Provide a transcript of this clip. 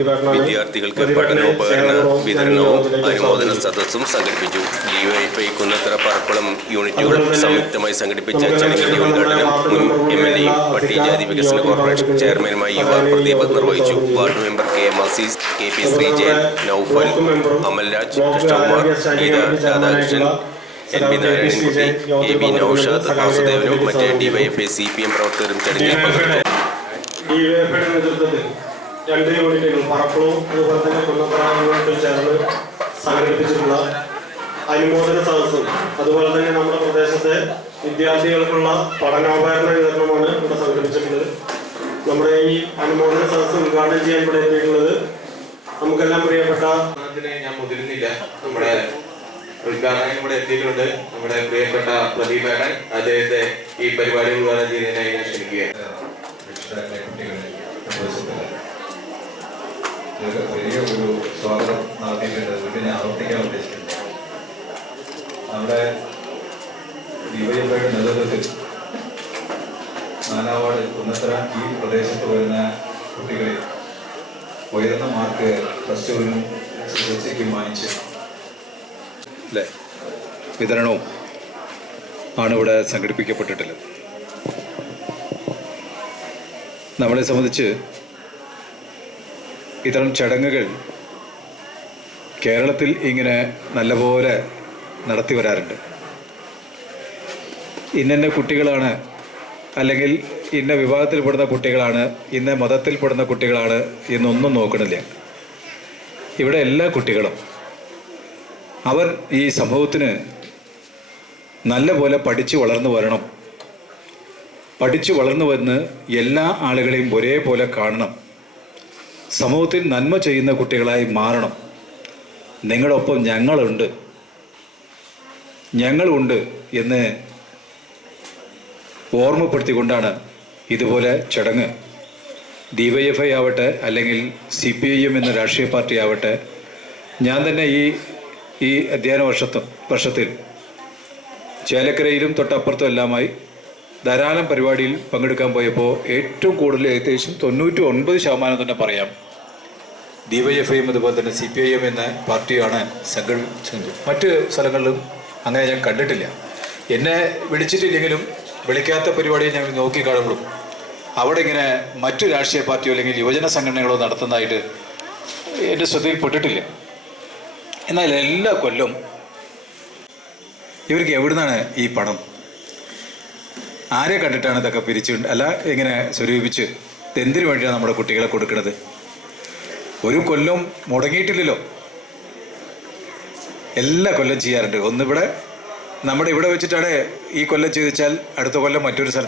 വിദ്യാർത്ഥികൾക്ക് പഠനോപകരണ വിതരണവും അനുമോദന സദസ്സും സംഘടിപ്പിച്ചു. ഡിവൈഎഫ്ഐ കുന്നത്തറ പറക്കുളം യൂണിറ്റുകൾ സംയുക്തമായി സംഘടിപ്പിച്ച ചടങ്ങിന്റെ ഉദ്ഘാടനം മുൻ എംഎൽഎയും പട്ടികജാതി വികസന കോർപ്പറേഷൻ ചെയർമാനുമായി യുവ പ്രദീപ് നിർവഹിച്ചു. Ward member KM Aziz, KP Sreejayan, Noufal, Amalraj, Krishnakumar, Geetha Radhakrishnan, NB Narayanankutty, AB Noushad, വാസുദേവനും മറ്റ് ഡിവൈഎഫ്ഐ CPM പ്രവർത്തകരും ചടങ്ങിൽ പങ്കെടുത്തു. രണ്ട് യൂണിറ്റുകൾ പറക്കുളവും അതുപോലെ തന്നെ കുന്നത്തറ യൂണിറ്റും ചേർന്ന് സംഘടിപ്പിച്ചിട്ടുള്ള അനുമോദന സദസ്സും അതുപോലെ തന്നെ നമ്മുടെ പ്രദേശത്തെ വിദ്യാർത്ഥികൾക്കുള്ള പഠനോപകരണ വിതരണമാണ് ഇവിടെ സംഘടിപ്പിച്ചിട്ടുള്ളത്. നമ്മുടെ ഈ അനുമോദന സദസ്സ് ഉദ്ഘാടനം ചെയ്യാൻ ഇവിടെ എത്തിയിട്ടുള്ളത് നമുക്കെല്ലാം പ്രിയപ്പെട്ട ഞാൻ മുതിരുന്നില്ല. നമ്മുടെ ഉദ്ഘാടനം ഇവിടെ എത്തിയിട്ടുണ്ട്. നമ്മുടെ പ്രിയപ്പെട്ട പ്രദീപേട്ടൻ അദ്ദേഹത്തെ ഈ പരിപാടി ഉദ്ഘാടനം ചെയ്യുന്നതിനായി ഞാൻ ക്ഷണിക്കുകയാണ്. വലിയ ഒരു സ്വാഗതം നടത്തിയിട്ടുണ്ട്. വീട്ടിൽ ഞാൻ ആവർത്തിക്കാൻ ഉദ്ദേശിക്കുന്നത് നമ്മുടെ ഡിവൈഎഫ്ഐയുടെ നേതൃത്വത്തിൽ 4ാം വാർഡ് കുന്നത്തറ ഈ പ്രദേശത്ത് വരുന്ന കുട്ടികളെ ഉയർന്ന മാർക്ക് +2-നും SSLCക്കും വാങ്ങിച്ച് വിതരണവും ആണ് ഇവിടെ സംഘടിപ്പിക്കപ്പെട്ടിട്ടുള്ളത്. നമ്മളെ സംബന്ധിച്ച് ഇത്തരം ചടങ്ങുകൾ കേരളത്തിൽ ഇങ്ങനെ നല്ലപോലെ നടത്തി വരാറുണ്ട്. ഇന്ന കുട്ടികളാണ്, അല്ലെങ്കിൽ ഇന്ന വിഭാഗത്തിൽപ്പെടുന്ന കുട്ടികളാണ്, ഇന്ന മതത്തിൽപ്പെടുന്ന കുട്ടികളാണ് എന്നൊന്നും നോക്കണില്ല. ഇവിടെ എല്ലാ കുട്ടികളും അവർ ഈ സമൂഹത്തിന് നല്ല പോലെ പഠിച്ചു വളർന്നു വരണം. പഠിച്ചു വളർന്നു വന്ന് എല്ലാ ആളുകളെയും ഒരേപോലെ കാണണം. സമൂഹത്തിൽ നന്മ ചെയ്യുന്ന കുട്ടികളായി മാറണം. നിങ്ങളൊപ്പം ഞങ്ങളുണ്ട് എന്ന് ഓർമ്മപ്പെടുത്തിക്കൊണ്ടാണ് ഇതുപോലെ ചടങ്ങ് ഡിവൈഎഫ്ഐ ആവട്ടെ അല്ലെങ്കിൽ CPIM എന്ന രാഷ്ട്രീയ പാർട്ടി ആവട്ടെ, ഞാൻ തന്നെ ഈ അധ്യയന വർഷത്തിൽ ചേലക്കരയിലും തൊട്ടപ്പുറത്തും എല്ലാമായി ധാരാളം പരിപാടിയിൽ പങ്കെടുക്കാൻ പോയപ്പോൾ ഏറ്റവും കൂടുതൽ ഏകദേശം 99% തന്നെ പറയാം ഡിവൈഎഫ്ഐയും അതുപോലെ തന്നെ CPIM എന്ന പാർട്ടിയാണ് സംഘടിപ്പിച്ചത്. മറ്റ് സ്ഥലങ്ങളിലും അങ്ങനെ ഞാൻ കണ്ടിട്ടില്ല. എന്നെ വിളിച്ചിട്ടില്ലെങ്കിലും വിളിക്കാത്ത പരിപാടിയെ ഞങ്ങൾ നോക്കിക്കാണുമ്പോഴും അവിടെ ഇങ്ങനെ മറ്റു രാഷ്ട്രീയ പാർട്ടിയോ അല്ലെങ്കിൽ യുവജന സംഘടനകളോ നടത്തുന്നതായിട്ട് എൻ്റെ ശ്രദ്ധയിൽപ്പെട്ടിട്ടില്ല. എന്നാൽ എല്ലാ കൊല്ലം ഇവർക്ക് എവിടുന്നാണ് ഈ പണം, ആരെ കണ്ടിട്ടാണ് ഇതൊക്കെ അല്ല ഇങ്ങനെ സ്വരൂപിച്ച് എന്തിനു വേണ്ടിയാണ് നമ്മുടെ കുട്ടികളെ കൊടുക്കുന്നത്? ഒരു കൊല്ലം മുടങ്ങിയിട്ടില്ലല്ലോ. എല്ലാ കൊല്ലം ചെയ്യാറുണ്ട്. ഒന്നിവിടെ നമ്മുടെ ഇവിടെ വെച്ചിട്ടാണ് ഈ കൊല്ലം ചെയ്തിച്ചാൽ അടുത്ത കൊല്ലം മറ്റൊരു സ്ഥലത്ത്